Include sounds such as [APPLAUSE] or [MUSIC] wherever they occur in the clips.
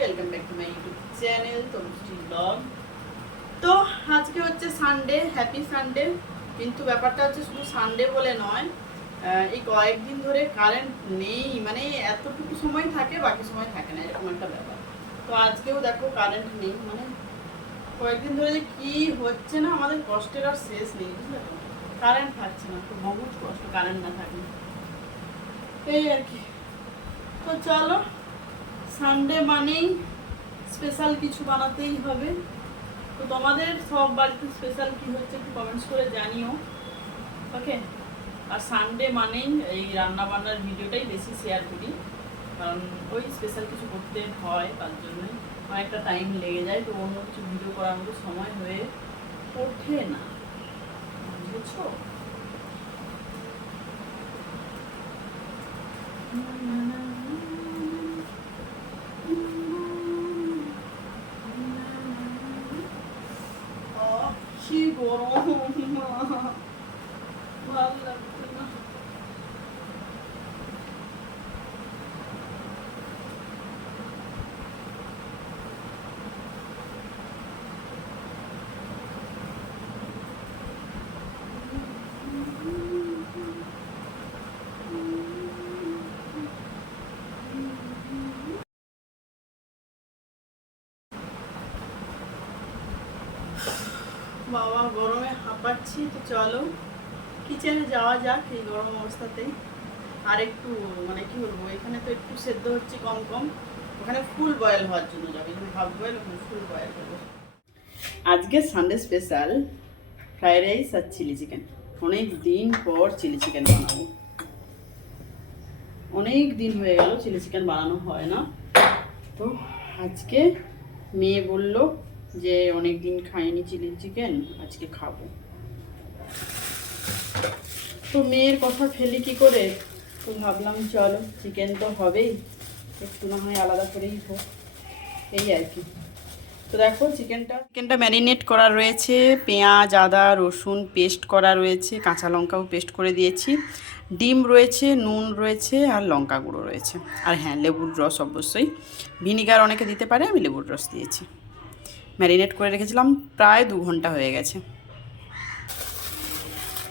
Welcome back to my YouTube channel Tanushree blog তো আজকে হচ্ছে সানডে হ্যাপি সানডে কিন্তু ব্যাপারটা হচ্ছে শুধু সানডে বলে নয় এই কয়েকদিন ধরে কারেন্ট নেই। মানে এতটুকু সময় থাকে, বাকি সময় থাকে না, এরকম একটা ব্যাপার। তো আজকেও দেখো কারেন্ট নেই। মানে কয়েকদিন ধরে যে কি হচ্ছে না, আমাদের কষ্টের আর শেষ নেই, বুঝলে তো? কারেন্ট থাকছে না, তো বহুত কষ্ট কারেন্ট না থাকলে। এই আর কি। তো চলো সানডে মানেই স্পেশাল কিছু বানাতেই হবে। তো তোমাদের সব বাড়িতে স্পেশাল কি হচ্ছে একটু কমেন্টস করে জানিও। ওকে আর সানডে মানেই এই রান্না বান্নার ভিডিওটাই বেশি শেয়ার করি। কারণ ওই স্পেশাল কিছু করতে হয় তার জন্যই অনেকটা টাইম লেগে যায়। তো অন্য কিছু ভিডিও করার মতো সময় হয়ে ওঠে না। বুঝছ? আহ, কি গরম ভালো লাগছে না বাবা গরমে হাঁপাচ্ছি, তো চলো। কিচেনে যাওয়া যাক এই গরম অবস্থাতেই। আর একটু মানে কি বলব, এখানে তো একটু সেদ্ধ হচ্ছে কম কম। ওখানে ফুল বয়েল হওয়ার জন্য যাবে। এখানে হাফ বয়েল ওখানে ফুল বয়েল হবে আজকে সানডে স্পেশাল ফ্রাইড রাইস আর চিলি চিকেন অনেক দিন পর চিলি চিকেন বানাবো। অনেক দিন হয়ে গেল চিলি চিকেন বানানো হয় না। তো আজকে মেয়ে বলল যে অনেক দিন খাইনি চিলি চিকেন, আজকে খাব। তো মেয়ের কথা ফেলি কি করে? তো ভাবলাম, চলো, চিকেন তো হবেই। একটু না হয় আলাদা করেই হোক। এই আর কি। তো দেখো, চিকেনটা চিকেনটা ম্যারিনেট করা রয়েছে, পেঁয়াজ, আদা, রসুন পেস্ট করা রয়েছে, কাঁচা লঙ্কাও পেস্ট করে দিয়েছি। ডিম রয়েছে, নুন রয়েছে, আর লঙ্কা গুঁড়ো রয়েছে। আর হ্যাঁ লেবুর রস অবশ্যই। ভিনিগার অনেকে দিতে পারে, আমি লেবুর রস দিয়েছি। ম্যারিনেট করে রেখেছিলাম, প্রায় দু ঘণ্টা হয়ে গেছে।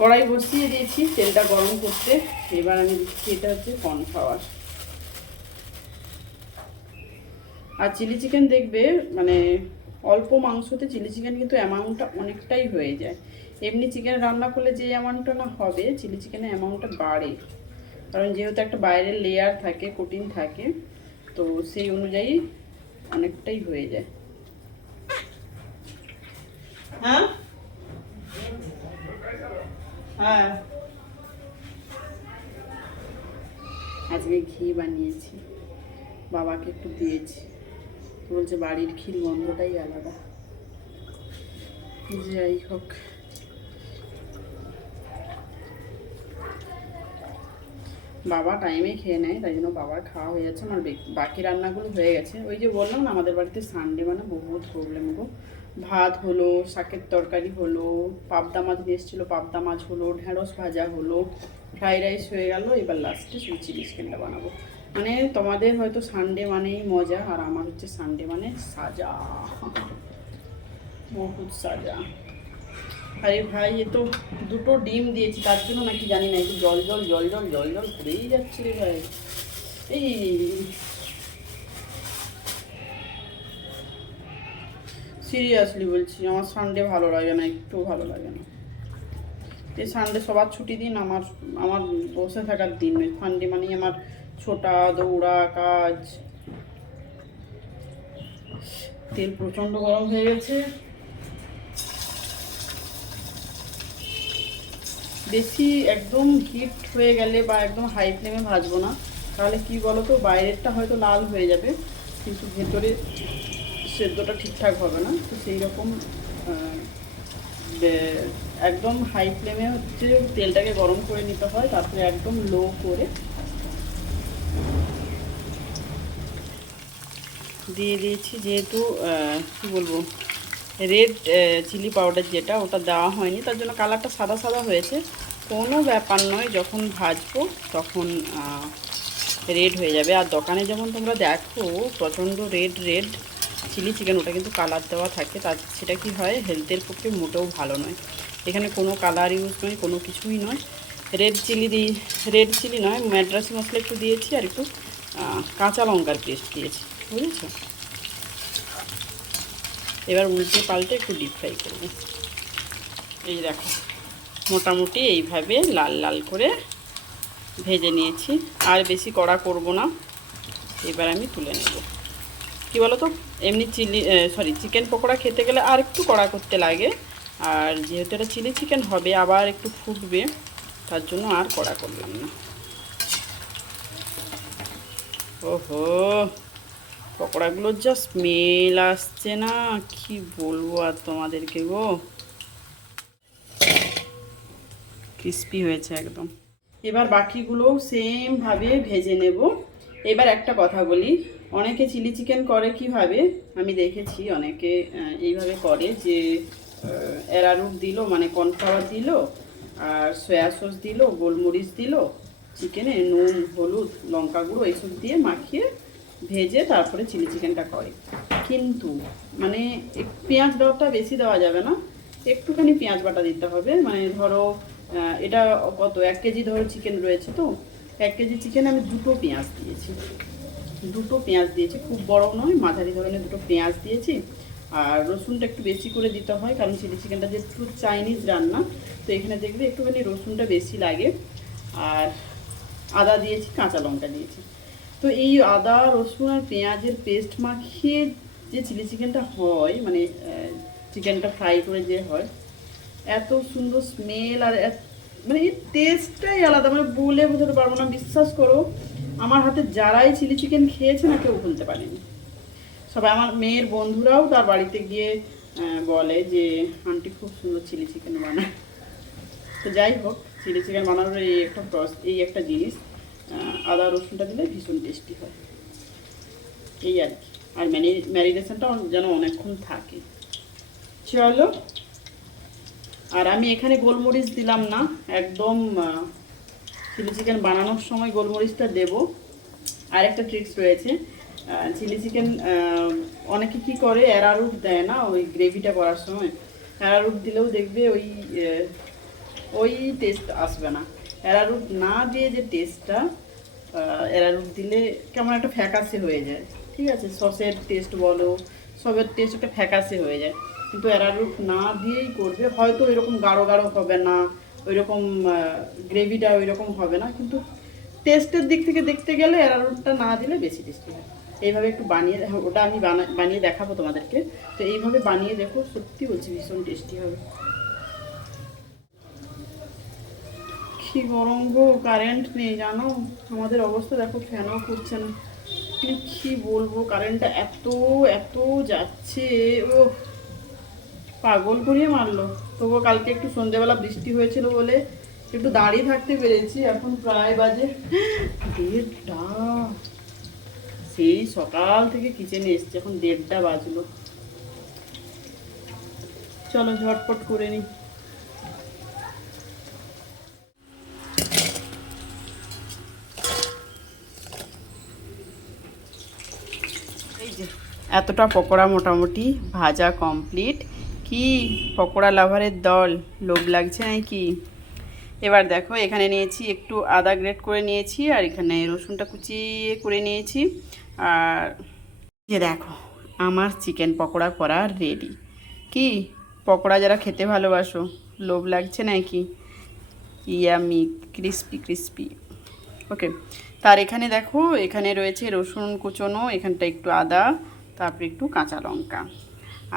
কড়াই বসিয়ে দিয়েছি, তেলটা গরম করতে। এবার আমি দিচ্ছি, এটা হচ্ছে কর্নফ্লাওয়ার। আর চিলি চিকেন দেখবে মানে অল্প মাংসতে চিলি চিকেন কিন্তু অ্যামাউন্টটা অনেকটাই হয়ে যায়। এমনি চিকেন রান্না করলে যে অ্যামাউন্টটা না হবে, চিলি চিকেনের অ্যামাউন্টটা বাড়ে। কারণ যেহেতু একটা বাইরের লেয়ার থাকে কোটিং থাকে, তো সেই অনুযায়ী অনেকটাই হয়ে যায়। হ্যাঁ? হ্যাঁ। আজকে ঘি বানিয়েছি। বাবাকে একটু দিয়েছি। বলছে বাড়ির ক্ষীর গন্ধটাই আলাদা। যাই হোক। বাবা টাইমে খেয়ে নেয়, তাই জন্য বাবার খাওয়া হয়ে যাচ্ছে, আমার বাকি রান্নাগুলো হয়ে গেছে। ওই যে বললাম না, আমাদের বাড়িতে সানডে মানে বহুত প্রবলেম গো। ভাত হলো, শাকের তরকারি হলো, পাবদা মাছ নিয়ে এসেছিল, পাবদা মাছ হলো, ঢেঁড়স ভাজা হলো ফ্রাইড রাইস হয়ে গেল, এবার লাস্টে শুধু চিলি চিকেনটা বানাবো। মানে তোমাদের হয়তো সানডে মানেই মজা, আর আমার হচ্ছে সানডে মানে সাজা। [LAUGHS] বহুত সাজা। আরে ভাই, এ তো দুটো ডিম দিয়েছি, তার জন্য নাকি জানি না, একটু জল জল জল জল জল জল করেই যাচ্ছে রে ভাই। এই সিরিয়াসলি বলছি, আমার সানডে ভালো লাগে না, একটু ভালো লাগে না। এই সানডে সবার ছুটি দিন, আমার আমার বসে থাকার দিন নয় সানডে মানে আমার ছোটা, দৌড়া, কাজ। তেল প্রচণ্ড গরম হয়ে গেছে। বেশি একদম হিট হয়ে গেলে বা একদম হাই ফ্লেমে ভাজবো না, তাহলে কি বলো তো বাইরেরটা হয়তো লাল হয়ে যাবে, কিন্তু ভেতরে সেদ্ধটা ঠিকঠাক হবে না। তো সেই রকম একদম হাই ফ্লেমে হচ্ছে তেলটাকে গরম করে নিতে হয়, তারপরে একদম লো করে দিয়ে দিয়েছি যেহেতু কী বলব রেড চিলি পাউডার যেটা, ওটা দেওয়া হয়নি। তার জন্য কালারটা সাদা সাদা হয়েছে। কোনো ব্যাপার নয়, যখন ভাজবো তখন রেড হয়ে যাবে। আর দোকানে যেমন তোমরা দেখো, প্রচণ্ড রেড রেড চিলি চিকেন ওটা কিন্তু কালার দেওয়া থাকে। তার সেটা কি হয় হেলথের পক্ষে মোটেও ভালো নয়। এখানে কোনো কালার ইউজ নয়, কোনো কিছুই নয়। রেড চিলি দিই রেড চিলি নয় ম্যাড্রাসি মশলা একটু দিয়েছি আর একটু কাঁচা লঙ্কার পেস্ট দিয়েছি। বুঝেছ? এবার উল্টে পাল্টে একটু ডিপ ফ্রাই করব এই দেখো, মোটামুটি এইভাবে লাল লাল করে ভেজে নিয়েছি। আর বেশি কড়া করব না। এবার আমি তুলে নেব। কি বলো তো এমনি চিলি সরি চিকেন পকোড়া খেতে গেলে আর একটু কড়া করতে লাগে। আর যেহেতু এটা চিলি চিকেন হবে, আবার একটু ফুটবে, তার জন্য আর কড়া করলাম না। ওহো! পকোড়াগুলোর যা স্মেল আসছে না, কি বলব আর তোমাদেরকে গো? ক্রিস্পি হয়েছে একদম। এবার বাকিগুলোও সেমভাবে ভেজে নেব। এবার একটা কথা বলি, অনেকে চিলি চিকেন করে কীভাবে? আমি দেখেছি অনেকে এইভাবে করে যে অ্যারারুট দিল মানে কর্নফ্লাওয়ার দিল, আর সয়া সস দিল, গোলমরিচ দিল চিকেনে নুন, হলুদ, লঙ্কা গুঁড়ো এইসব দিয়ে মাখিয়ে ভেজে তারপরে চিলি চিকেনটা করে। কিন্তু মানে পেঁয়াজ দেওয়াটা বেশি দেওয়া যাবে না। একটুখানি পেঁয়াজ বাটা দিতে হবে। মানে ধরো এটা কত? এক কেজি ধরো চিকেন রয়েছে তো। এক কেজি চিকেন আমি দুটো পেঁয়াজ দিয়েছি। দুটো পেঁয়াজ দিয়েছি। খুব বড় নয়, মাঝারি ধরনের দুটো পেঁয়াজ দিয়েছি। আর রসুনটা একটু বেশি করে দিতে হয়, কারণ চিলি চিকেনটা যেহেতু চাইনিজ রান্না, তো এখানে দেখবে একটুখানি রসুনটা বেশি লাগে। আর আদা দিয়েছি, কাঁচা লঙ্কা দিয়েছি। তো এই আদা, রসুন আর পেঁয়াজের পেস্ট মাখিয়ে যে চিলি চিকেনটা হয় মানে চিকেনটা ফ্রাই করে যে হয়, এত সুন্দর স্মেল আর মানে এই টেস্টটাই আলাদা। মানে বলে বোঝাতে পারব না, বিশ্বাস করো, আমার হাতে যারাই চিলি চিকেন খেয়েছে না, কেউ ভুলতে পারেনি। সবাই, আমার মেয়ের বন্ধুরাও তার বাড়িতে গিয়ে বলে যে, আন্টি, খুব সুন্দর চিলি চিকেন বানায়। তো যাই হোক চিলি চিকেন বানানোর এই একটা এই একটা জিনিস। আদা, রসুনটা দিলে ভীষণ টেস্টি হয়। এই আর কি। আর ম্যারিনেশনটা যেন অনেকক্ষণ থাকে। চলো। আর আমি এখানে গোলমরিচ দিলাম না। একদম চিলি চিকেন বানানোর সময় গোলমরিচটা দেব। আর একটা ট্রিক্স রয়েছে। চিলি চিকেন অনেকে কি করে অ্যারারুট দেয় না ওই গ্রেভিটা করার সময়। অ্যারারুট দিলেও দেখবে ওই ওই টেস্ট আসবে না। অ্যারারুট না দিয়ে যে টেস্টটা অ্যারারুট দিলে কেমন একটা ফ্যাকাসে হয়ে যায়। ঠিক আছে? সসের টেস্ট বলো, সবের টেস্ট একটা ফ্যাকাসে হয়ে যায়। কিন্তু অ্যারারুট না দিয়েই করবে, হয়তো এরকম গাঢ় গাঢ় হবে না ওই রকম গ্রেভিটা ওই রকম হবে না। কিন্তু টেস্টের দিক থেকে দেখতে গেলে অ্যারারুটটা না দিলে বেশি টেস্টি হয়। এইভাবে একটু বানিয়ে ওটা আমি বানা- বানিয়ে দেখাবো তোমাদেরকে। তো এইভাবে বানিয়ে দেখো, সত্যি বলছি ভীষণ টেস্টি হবে। কি গরম গো কারেন্ট নেই, জানো? আমাদের অবস্থা দেখো ফ্যানও করছে না? কি বলব কারেন্টটা এত এত যাচ্ছে ও পাগল করিয়ে মারলো। তবুও কালকে একটু সন্ধ্যেবেলা বৃষ্টি হয়েছিল বলে একটু দাঁড়িয়ে থাকতে পেরেছি। এখন প্রায় বাজে দেড়টা। সেই সকাল থেকে কিচেনে এসছে, এখন দেড়টা বাজলো। চলো ঝটপট করে নিই এই যে এতটা পকোড়া মোটামুটি ভাজা কমপ্লিট কি পকোড়া লাভারের দল? লোভ লাগছে নাকি? এবার দেখো, এখানে নিয়েছি একটু আদা গ্রেট করে নিয়েছি আর এখানে রসুনটা কুচিয়ে করে নিয়েছি। আর যে দেখো, আমার চিকেন পকোড়া করা রেডি কি পকোড়া যারা খেতে ভালোবাসো, লোভ লাগছে নাকি? ইয়ামি ক্রিস্পি ক্রিস্পি ওকে তার এখানে দেখো, এখানে রয়েছে রসুন কুচনো, এখানটা একটু আদা। তারপরে একটু কাঁচা লঙ্কা।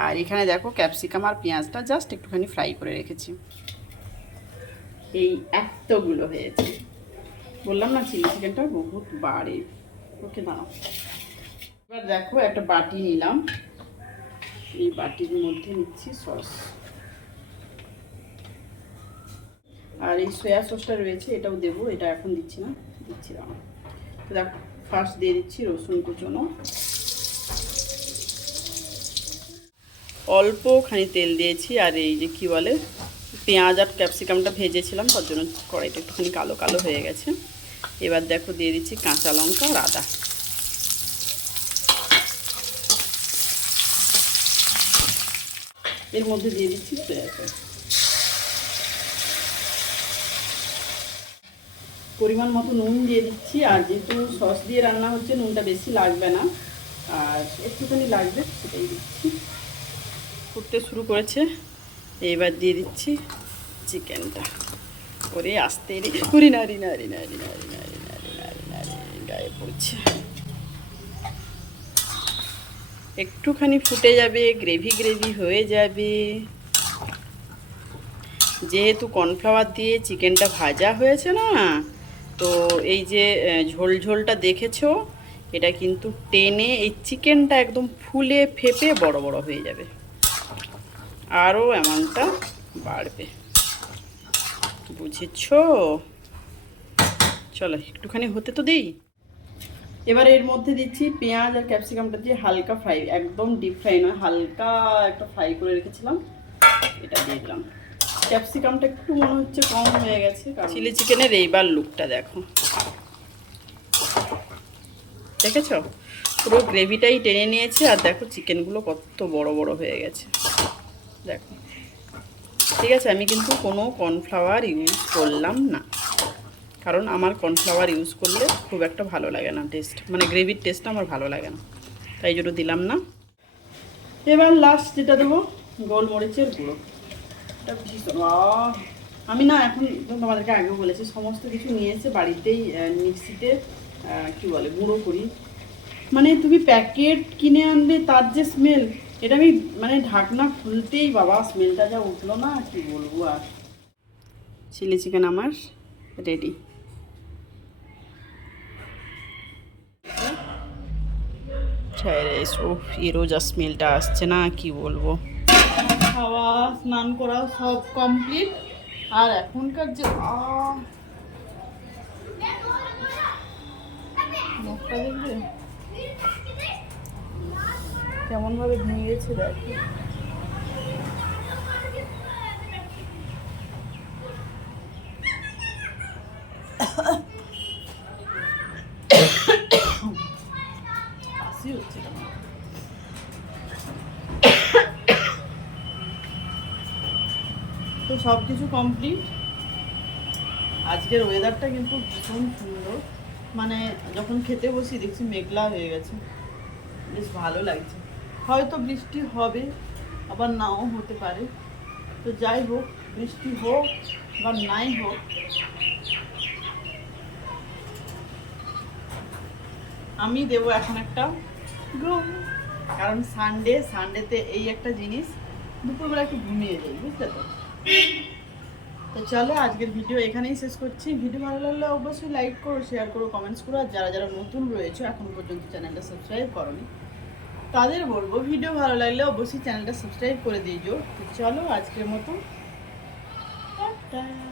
আর এখানে দেখো ক্যাপসিকাম আর পেঁয়াজটা জাস্ট একটুখানি ফ্রাই করে রেখেছি। এই এতগুলো হয়েছে। বললাম না, চিলি চিকেনটা বহুত বাড়ে ওকে, দাঁড়াও। এবার দেখো একটা বাটি নিলাম। এই বাটির মধ্যে নিচ্ছি সস। আর এই সয়া সসটা রয়েছে, এটাও দেবো। এটা এখন দিচ্ছি না দিচ্ছি দাঁড়াও তো দেখো ফার্স্ট দিয়ে দিচ্ছি রসুন কুচনো। অল্পখানি তেল দিয়েছি আর এই যে কি বলে, পেঁয়াজ আর ক্যাপসিকামটা ভেজেছিলাম, তার জন্য কড়াইটা একটুখানি কালো কালো হয়ে গেছে। এবার দেখো দিয়ে দিচ্ছি কাঁচা লঙ্কা আর আদা। এর মধ্যে দিয়ে দিচ্ছি পরিমাণ মতো নুন দিয়ে দিচ্ছি, আর যেহেতু সস দিয়ে রান্না হচ্ছে, নুনটা বেশি লাগবে না, আর একটুখানি লাগবে সেটাই দিচ্ছি। ফুটতে শুরু করেছে। এবার দিয়ে দিচ্ছি চিকেনটা। করে আস্তে রে। নাড়ি নাড়ি নাড়ি নাড়ি নাড়ি নাড়ি নাড়ি নাড়ি গায়ে পড়ছে। একটুখানি ফুটে যাবে, গ্রেভি গ্রেভি হয়ে যাবে। যেহেতু কর্নফ্লাওয়ার দিয়ে চিকেনটা ভাজা হয়েছে না, তো এই যে ঝোল ঝোলটা দেখেছ, এটা কিন্তু টেনে এই চিকেনটা একদম ফুলে ফেপে বড় বড় হয়ে যাবে। আরও এমনটা বাড়বে। বুঝেছ? চলো, একটুখানি হতে তো দিই। এবার এর মধ্যে দিচ্ছি পেঁয়াজ আর ক্যাপসিকামটা দিয়ে হালকা ফ্রাই, একদম ডিপ ফ্রাই নয়, হালকা একটা ফ্রাই করে রেখেছিলাম। এটা দিয়ে দিলাম। ক্যাপসিকামটা একটু মনে হচ্ছে কম হয়ে গেছে চিলি চিকেনের এইবার লুকটা দেখো। দেখেছ? পুরো গ্রেভিটাই টেনে নিয়েছে, আর দেখো চিকেনগুলো কত বড় বড় হয়ে গেছে। দেখো। ঠিক আছে, আমি কিন্তু কোনো কর্নফ্লাওয়ার ইউজ করলাম না। কারণ আমার কর্নফ্লাওয়ার ইউজ করলে খুব একটা ভালো লাগে না টেস্ট। মানে গ্রেভির টেস্টটা আমার ভালো লাগে না। তাই জন্য দিলাম না। এবার লাস্ট যেটা দেবো, গোলমরিচের গুঁড়ো। আমি না এখন তোমাদেরকে আগেও বলেছি, সমস্ত কিছু নিয়ে এসে বাড়িতেই মিক্সিতে কি বলে, গুঁড়ো করি। মানে তুমি প্যাকেট কিনে আনবে তার যে স্মেল এটা আমি মানে ঢাকনা খুলতেই বাবা স্মেলটা যা উঠল না কি বলব আর। চিলি চিকেন আমার রেডি ছেড়ে এসো এরও যা স্মেলটা আসছে না কি বলব। খাওয়া স্নান করা সব কমপ্লিট আর এখনকার যে! মুখটা দেখবে? কেমন ভাবে ভেঙে গেছে দেখো তো সব কিছু কমপ্লিট আজকের ওয়েদারটা কিন্তু ভীষণ সুন্দর। মানে যখন খেতে বসি দেখছি মেঘলা হয়ে গেছে। বেশ ভালো লাগছে। হয়তো বৃষ্টি হবে, আবার নাও হতে পারে। তো যাই হোক, বৃষ্টি হোক বা নাই হোক, আমি দেবো এখন একটা ঘুম। কারণ সানডে সানডেতে এই একটা জিনিস দুপুরবেলা একটু ঘুমিয়ে যাই, বুঝলে তো? তো চলো, আজকের ভিডিও এখানেই শেষ করছি। ভিডিও ভালো লাগলে অবশ্যই লাইক করো শেয়ার করো কমেন্টস করো। আর যারা যারা নতুন রয়েছে, এখন পর্যন্ত চ্যানেলটা সাবস্ক্রাইব করনি তাদের বলব ভিডিও ভালো লাগলে অবশ্যই চ্যানেলটা সাবস্ক্রাইব করে দিয়ে তো চলো আজকের মতো। টাটা।